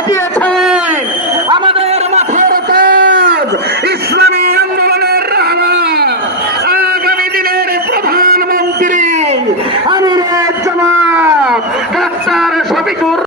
ঘটিয়েছেন আমাদের মাথার তাজ ইসলামী আন্দোলনের রানা আগামী দিনের প্রধানমন্ত্রী আমিরের জামাত ডাক্তার শফিকুর